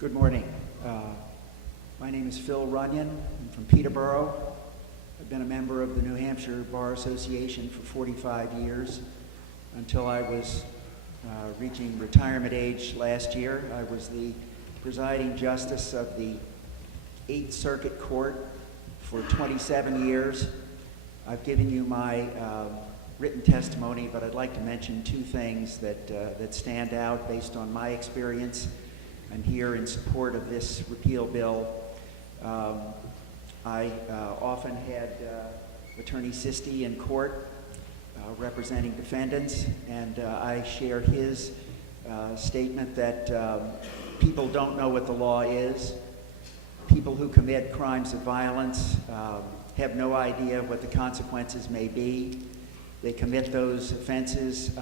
Good morning. My name is Phil Runyon. I'm from Peterborough. I've been a member of the New Hampshire Bar Association for 45 years until I was reaching retirement age last year. I was the presiding justice of the 8th Circuit Court for 27 years. I've given you my written testimony, but I'd like to mention two things that stand out based on my experience. I'm here in support of this repeal bill. I often had Attorney Sisti in court representing defendants, and I share his statement that people don't know what the law is. People who commit crimes of violence have no idea what the consequences may be. They commit those offenses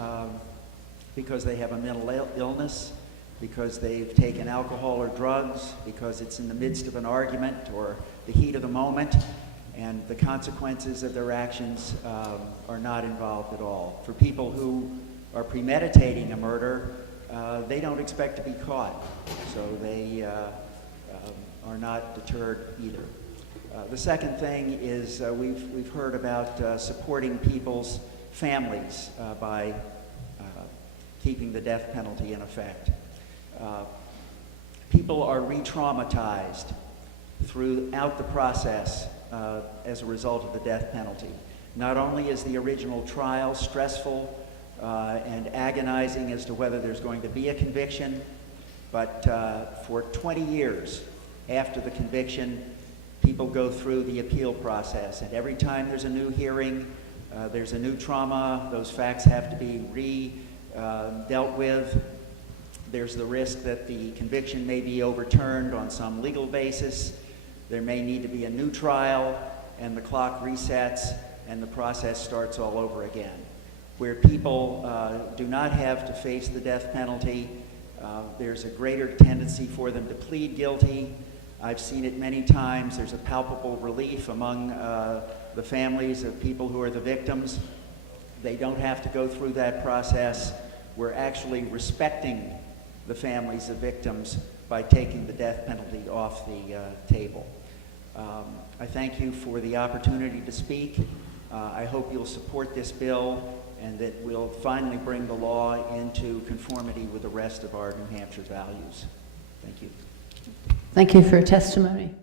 because they have a mental illness, because they've taken alcohol or drugs, because it's in the midst of an argument or the heat of the moment, and the consequences of their actions are not involved at all. For people who are premeditating a murder, they don't expect to be caught, so they are not deterred either. The second thing is we've heard about supporting people's families by keeping the death penalty in effect. People are re-traumatized throughout the process as a result of the death penalty. Not only is the original trial stressful and agonizing as to whether there's going to be a conviction, but for 20 years after the conviction, people go through the appeal process, and every time there's a new hearing, there's a new trauma. Those facts have to be dealt with. There's the risk that the conviction may be overturned on some legal basis. There may need to be a new trial, and the clock resets, and the process starts all over again. Where people do not have to face the death penalty, there's a greater tendency for them to plead guilty. I've seen it many times. There's a palpable relief among the families of people who are the victims. They don't have to go through that process. We're actually respecting the families of victims by taking the death penalty off the table. I thank you for the opportunity to speak. I hope you'll support this bill and that we'll finally bring the law into conformity with the rest of our New Hampshire values. Thank you. Thank you for your testimony.